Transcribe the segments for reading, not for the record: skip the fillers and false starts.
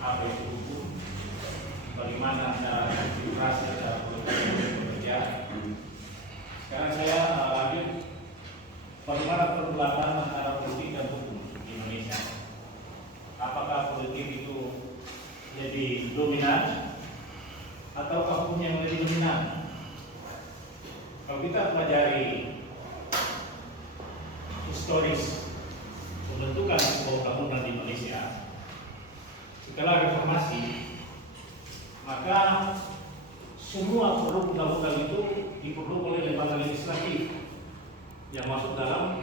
apa itu hukum, bagaimana cara demokrasi atau politik bekerja. Sekarang saya lanjut bagaimana perbedaan antara politik dan hukum di Indonesia. Apakah politik itu jadi dominan atau hukum yang lebih dominan? Kalau kita pelajari historis pembentukan sebuah undang-undang di Indonesia setelah reformasi, maka semua produk undang-undang itu diperlukan oleh lembaga legislatif yang masuk dalam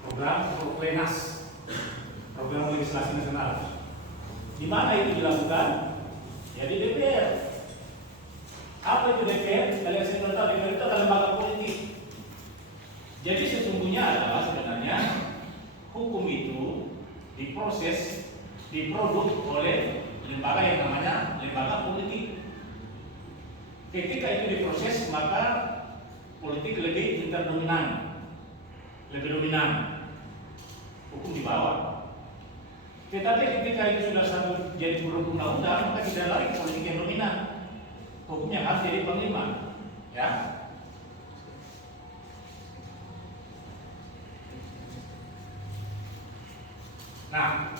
program Prolegnas, program legislasi nasional. Di mana itu dilakukan? Ya di DPR. Apa itu DPR? Kalian sendiri tahu, DPR itu adalah lembaga politik. Jadi sesungguhnya adalah sebenarnya hukum itu diproses, diproduk oleh lembaga yang namanya lembaga politik. Ketika itu diproses, maka politik lebih interdominan, lebih dominan, hukum di bawah. Tetapi ketika itu sudah satu jadi produk undang-undang, maka tidak lagi politik yang dominan, hukumnya harus jadi panglima, ya. Nah,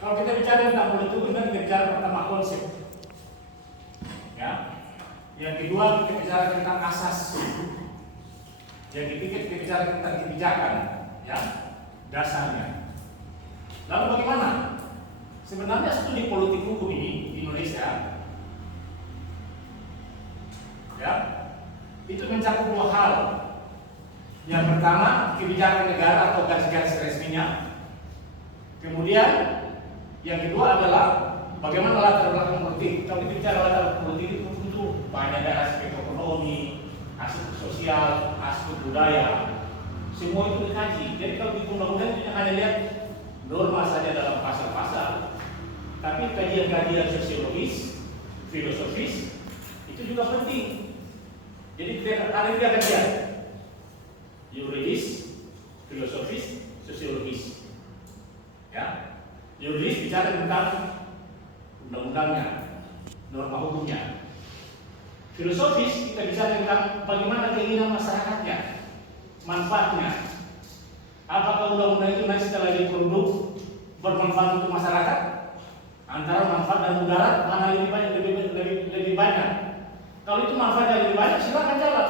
kalau kita bicara tentang politik, kita bicara pertama konsep, ya. Yang kedua kita bicara tentang asas. Yang ketiga kita bicara tentang kebijakan, ya, dasarnya. Lalu bagaimana? Sebenarnya studi politik hukum ini di Indonesia, ya, itu mencakup dua hal. Yang pertama kebijakan negara atau garis-garis resminya. Kemudian yang kedua adalah bagaimana latar belakang politik. Kalau kita bicara latar politik itu tentu banyak ada aspek ekonomi, aspek sosial, aspek budaya, semua itu dikaji. Jadi kalau di undang-undang itu hanya lihat norma saja dalam pasal-pasal, tapi kajian-kajian sosiologis, filosofis itu juga penting. Jadi ada tiga kajian: yuridis, filosofis, sosiologis. Ya, yuridis bicara tentang undang-undangnya, norma hukumnya. Filosofis kita bicara tentang bagaimana keinginan masyarakatnya, manfaatnya. Apakah undang-undang itu nanti setelah diproduk bermanfaat untuk masyarakat? Antara manfaat dan mudarat mana lebih banyak? Lebih banyak. Kalau itu manfaatnya lebih banyak, silakan jalan.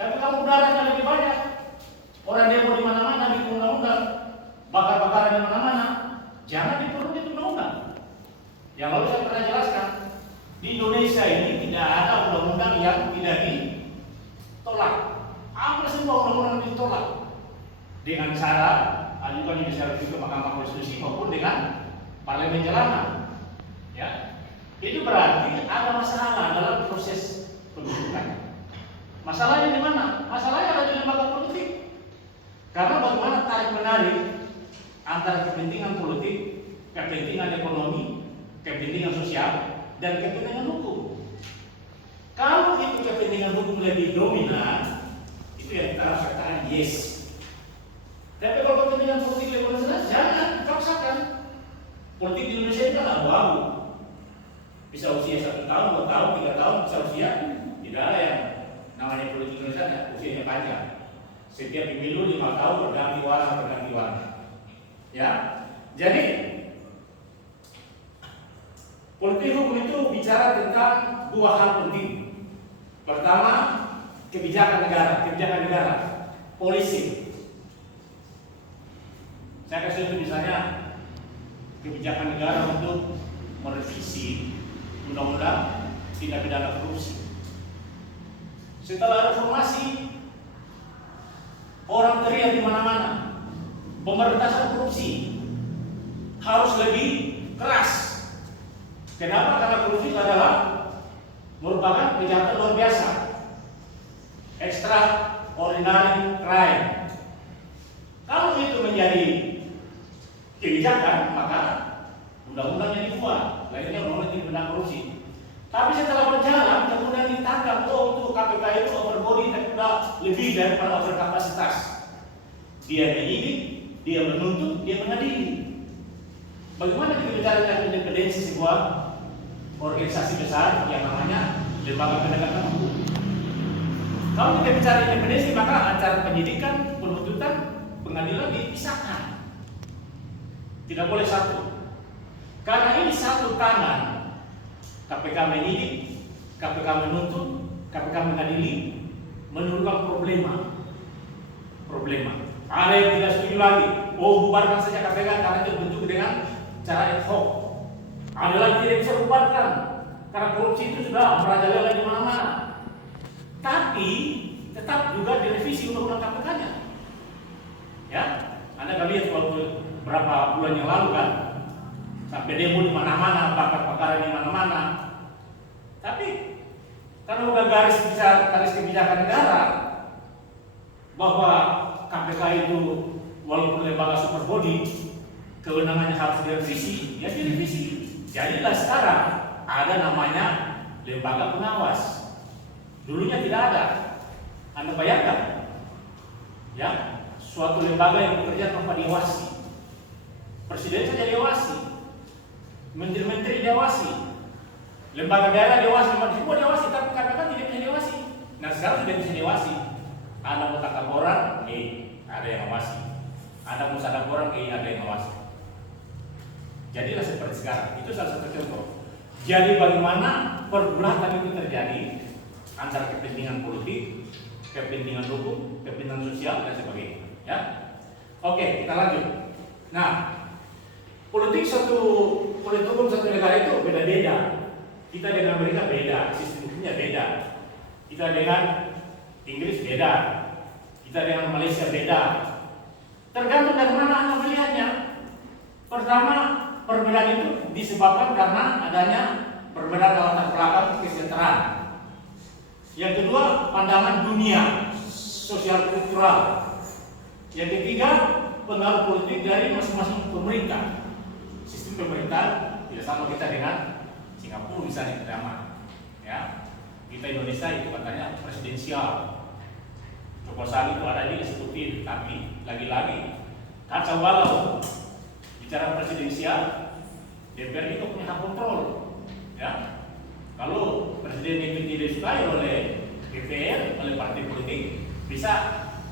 Tapi kalau mudaratnya lebih banyak, orang demo di mana-mana di undang-undang, bakar-bakaran di mana-mana, jangan diperlukan itu undang-undang. Yang lalu saya pernah jelaskan, di Indonesia ini tidak ada undang-undang yang tidak ditolak. Hampir semua undang-undang ditolak dengan cara ajukan inisiatif ke Mahkamah Konstitusi maupun dengan parlemen jalanan. Ya, itu berarti ada masalah dalam proses pembentukan. Masalahnya di mana? Masalahnya ada di lembaga politik. Karena bagaimana tarik menarik antara kepentingan politik, kepentingan ekonomi, kepentingan sosial, dan kepentingan hukum. Kalau itu kepentingan hukum lebih dominan, itu yang kita harus katakan yes. Tapi kalau kepentingan politik lebih dominan, jangan dipaksakan. Politik di Indonesia itu kan abu-abu. Bisa usia 1 tahun, 2 tahun, 3 tahun, bisa usia. Tidak ada yang namanya politik Indonesia ya, usianya panjang. Setiap pemilu 5 tahun berganti warna. Ya, jadi politik hukum itu bicara tentang dua hal penting. Pertama, kebijakan negara, polisi. Saya kasih itu misalnya kebijakan negara untuk merevisi undang-undang tindak pidana korupsi. Setelah reformasi, orang teriak di mana-mana, pemberantasan korupsi harus lebih keras. Kenapa? Karena korupsi adalah merupakan kejahatan luar biasa, extraordinary crime. Kalau itu menjadi kebijakan, maka undang-undangnya dibuat, lainnya undang-undang tindak pidana korupsi. Tapi setelah berjalan, kemudian ditangkap, oh itu KPK itu overbody, tapi sudah lebih daripada overkapasitas. Dia menyidik, dia menuntut, dia mengadili. Bagaimana kita bicara tentang independensi sebuah organisasi besar yang namanya lembaga penegakan hukum? Kalau kita bicara independensi, maka antara penyidikan, penuntutan, pengadilan dipisahkan. Tidak boleh satu. Karena ini satu tangan, KPK menyidik, KPK menuntut, KPK mengadili, menimbulkan problema. Ada yang tidak setuju lagi, bubarkan saja KPK karena itu bentuk dengan cara ad hoc. Ada lagi tidak bisa bubarkan karena korupsi itu sudah merajalela di mana-mana. Tapi tetap juga direvisi undang-undang KPK-nya. Ya, Anda kan lihat waktu berapa bulan yang lalu kan, sampai demo di mana-mana, bakar-bakaran di mana-mana. Tapi karena udah garis kebijakan negara bahwa KPK itu walaupun lembaga super body, kewenangannya harus direvisi, ya direvisi. Jadilah sekarang ada namanya lembaga pengawas. Dulunya tidak ada. Anda bayangkan, ya, suatu lembaga yang bekerja tanpa diawasi. Presiden saja diawasi, menteri-menteri diawasi, lembaga daerah diawasi, semua diawasi, tapi KPK tidak bisa diawasi. Nah sekarang sudah bisa diawasi. Anda mau tangkap orang, ada yang awasi. Anda mau sadap orang, ada yang awasi. Jadilah seperti sekarang. Itu salah satu contoh. Jadi bagaimana pergulatan itu terjadi antara kepentingan politik, kepentingan hukum, kepentingan sosial dan sebagainya. Ya, oke, kita lanjut. Nah, politik hukum satu negara itu beda-beda. Kita dengan Amerika beda, sistem hukumnya beda. Kita dengan Inggris beda. Kita dengan Malaysia beda. Tergantung dari mana Anda melihatnya. Pertama, perbedaan itu disebabkan karena adanya perbedaan latar belakang kesejahteraan. Yang kedua, pandangan dunia, sosial kultural. Yang ketiga, pengaruh politik dari masing-masing pemerintah. Sistem pemerintahan tidak sama kita dengan Singapura misalnya pertama. Ya, kita Indonesia itu katanya presidensial. Kekuasaan itu ada di eksekutif, tapi lagi-lagi kacau balau. Bicara presidensial, DPR itu punya hak kontrol. Ya, kalau presiden itu tidak disukai oleh DPR, oleh partai politik, bisa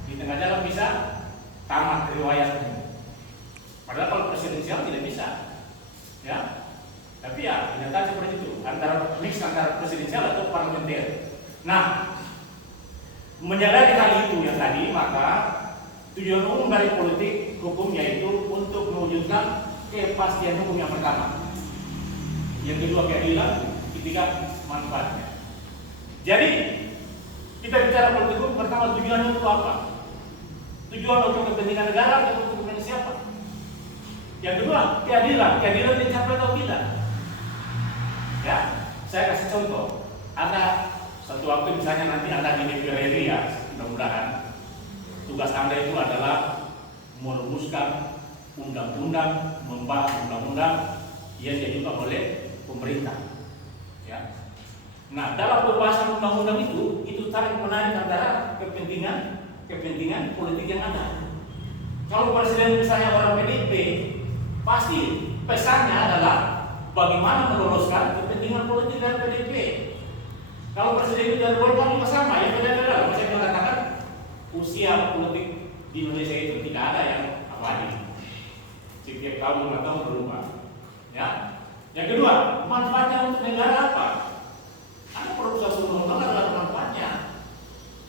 di tengah jalan bisa tamat riwayatnya. Padahal kalau presidensial tidak bisa. Ya, tapi ya kenyataan seperti itu, antara mix antara presidensial atau parlementer. Nah, menyadari hal itu yang tadi, maka tujuan umum dari politik hukum yaitu untuk mewujudkan kepastian hukum yang pertama, yang kedua keadilan, ketiga manfaatnya. Jadi kita bicara politik hukum, pertama tujuannya untuk apa? Tujuan untuk kepentingan negara atau untuk kepentingan siapa? Yang kedua keadilan dicapai atau tidak? Ya, saya kasih contoh. Ada satu waktu misalnya nanti Anda di DPR RI ya, mudah-mudahan tugas Anda itu adalah merumuskan undang-undang, membahas undang-undang yang diajukan oleh pemerintah. Ya. Nah, dalam pembahasan undang-undang itu tarik menarik antara kepentingan politik yang ada. Kalau presiden misalnya orang PDIP, pasti pesannya adalah bagaimana meloloskan kepentingan politik dari PDIP. Kalau presiden itu dari Golkar juga sama, ya beda-beda. Saya mengatakan usia politik di Indonesia itu tidak ada yang abadi. Setiap tahun 5 tahun berubah. Ya. Yang kedua, manfaatnya untuk negara apa? Ada produk undang-undang adalah manfaatnya.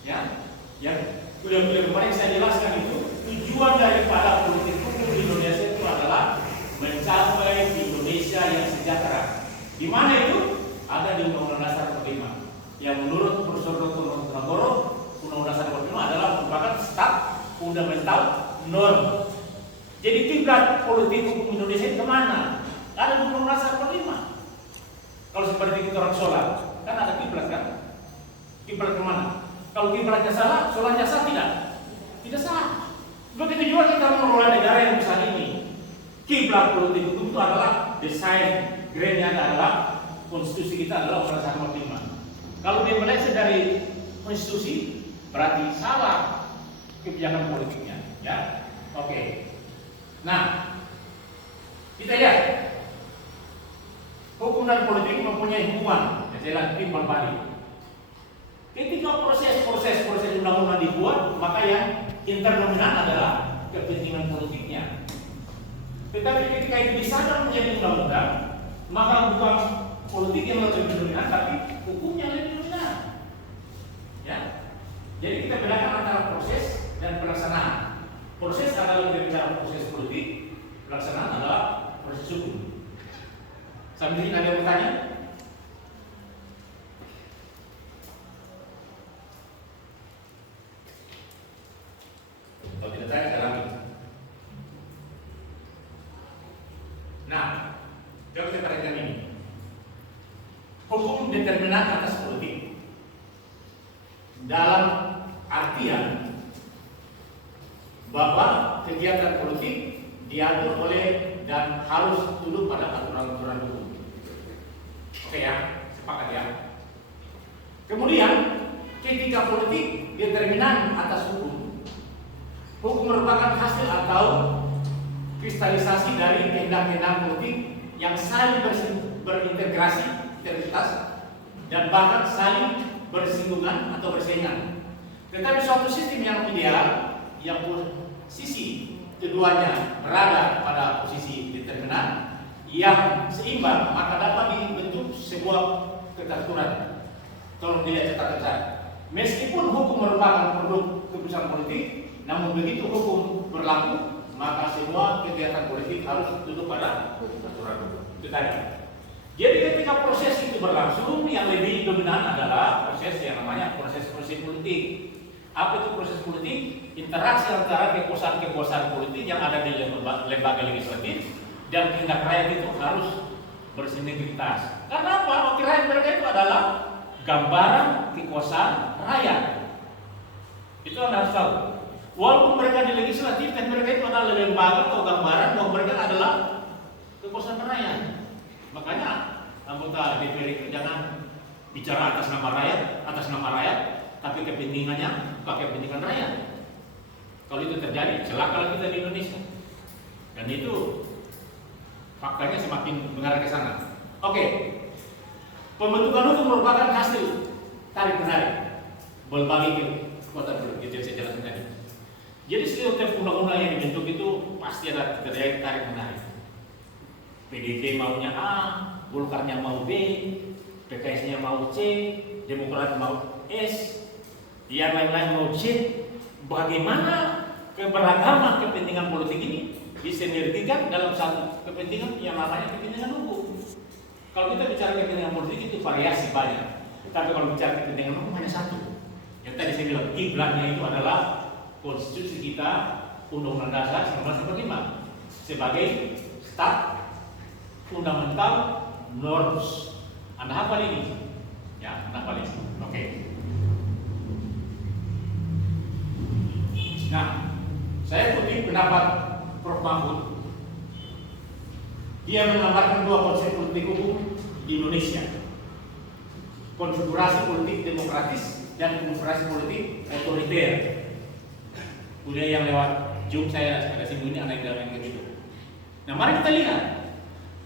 Ya. Yang kuliah-kuliah kemarin saya jelaskan itu tujuan daripada politik hukum di Indonesia itu adalah mencapai Indonesia yang sejahtera. Di mana itu? Ada di Undang-Undang Dasar 45. Yang menurut Profesor Dr. Nagoro, Undang-Undang Dasar 45 adalah merupakan staf fundamental norm. Jadi tingkat politik hukum Indonesia itu kemana? Ada di Undang-Undang Dasar 45. Kalau seperti kita orang sholat, kan ada kiblat kan? Kiblat kemana? Kalau kiblatnya salah, sholatnya sah tidak? Tidak sah. Begitu juga kita mengelola negara yang besar ini. Kiblat politik hukum itu adalah desain grainnya adalah konstitusi kita adalah Undang-Undang Dasar 45. Kalau dia meleset dari konstitusi, berarti salah kebijakan politiknya. Ya, oke. Nah, kita lihat dan politik mempunyai hubungan. Saya timbal balik. Ketika proses undang-undang dibuat, maka yang interdominan adalah kepentingan politiknya. Tetapi ketika itu disadar menjadi undang-undang, maka bukan politik yang lebih dominan, tapi hukum yang lebih dominan. Ya, jadi kita bedakan antara proses dan pelaksanaan. Proses adalah kita bicara proses politik, pelaksanaan adalah proses hukum. Sampai sini ada yang bertanya? Kalau tidak tanya, saya lanjut. Nah, coba kita perhatikan ini. Hukum determinan atas politik dalam artian bahwa kegiatan politik diatur oleh dan harus tunduk pada aturan-aturan hukum. Oke ya, sepakat ya. Kemudian ketika politik determinan atas hukum, hukum merupakan hasil atau kristalisasi dari kehendak-kehendak politik yang saling berintegrasi, integritas, dan bahkan saling bersinggungan atau bersaingan. Tetapi suatu sistem yang ideal, yang posisi keduanya berada pada posisi determinan yang seimbang, maka dapat dibentuk sebuah keteraturan. Tolong dilihat catatan saya. Meskipun hukum merupakan produk keputusan politik, namun begitu hukum berlaku, maka semua kegiatan politik harus tunduk pada aturan hukum. Itu tadi. Jadi ketika proses itu berlangsung, yang lebih dominan adalah proses yang namanya proses politik. Apa itu proses politik? Interaksi antara kekuasaan politik yang ada di lembaga legislatif dan kehendak rakyat itu harus bersinergitas. Karena apa? Wakil rakyat mereka itu adalah gambaran kekuasaan rakyat. Itu Anda harus tahu. Walaupun mereka di legislatif, dan mereka itu adalah lembaga atau gambaran bahwa mereka adalah kekuasaan rakyat. Makanya anggota DPR itu jangan bicara atas nama rakyat, tapi kepentingannya bukan kepentingan rakyat. Kalau itu terjadi, celaka kita di Indonesia. Dan itu faktanya semakin mengarah ke sana. Oke, pembentukan hukum merupakan hasil tarik menarik berbagai kekuatan politik yang saya jelaskan tadi. Jadi setiap undang-undang yang dibentuk itu pasti ada terjadi tarik menarik. PDIP maunya A, Golkarnya mau B, PKS-nya mau C, Demokrat mau S, yang lain-lain mau Z. Bagaimana keberagaman kepentingan politik ini disinergikan dalam satu kepentingan yang namanya kepentingan hukum? Kalau kita bicara kepentingan politik itu variasi banyak, tapi kalau bicara kepentingan hukum hanya satu. Yang tadi saya bilang, kiblatnya itu adalah konstitusi kita, Undang-Undang Dasar 1945 sebagai start fundamental norms. Anda hafal ini? Ya, Anda hafal ini. Oke. Nah, saya kutip pendapat Prof. Mahfud. Dia menggambarkan dua konsep politik hukum di Indonesia: konfigurasi politik demokratis dan konfigurasi politik otoriter. Udah yang lewat Zoom saya ada singgung ini, anak yang begitu. Nah, mari kita lihat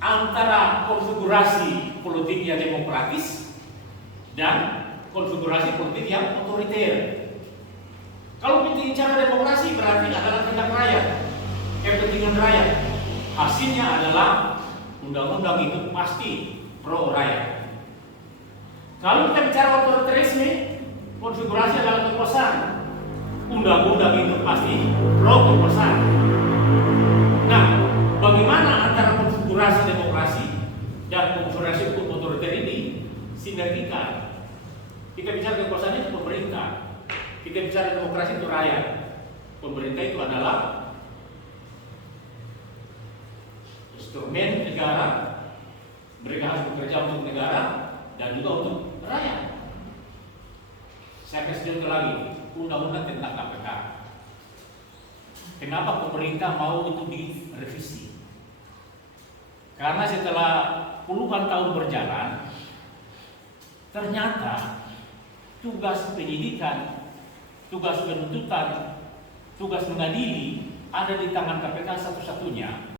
antara konfigurasi politik yang demokratis dan konfigurasi politik yang otoriter. Kalau bicara demokrasi berarti adalah kehendak rakyat, kepentingan rakyat. Hasilnya adalah undang-undang itu pasti pro rakyat. Kalau kita bicara otoriterisme, konfigurasi adalah kekuasaan. Undang-undang itu pasti pro kekuasaan. Nah, bagaimana antara konfigurasi demokrasi dan konfigurasi hukum otoriter ini sinergikan? Kita bicara kekuasaan itu pemerintah, kita bicara demokrasi itu rakyat. Pemerintah itu adalah instrumen negara, mereka harus bekerja untuk negara dan juga untuk rakyat. Saya kasih contoh lagi, undang-undang tentang KPK. Kenapa pemerintah mau itu direvisi? Karena setelah puluhan tahun berjalan, ternyata tugas penyidikan, tugas penuntutan, tugas mengadili ada di tangan KPK satu-satunya.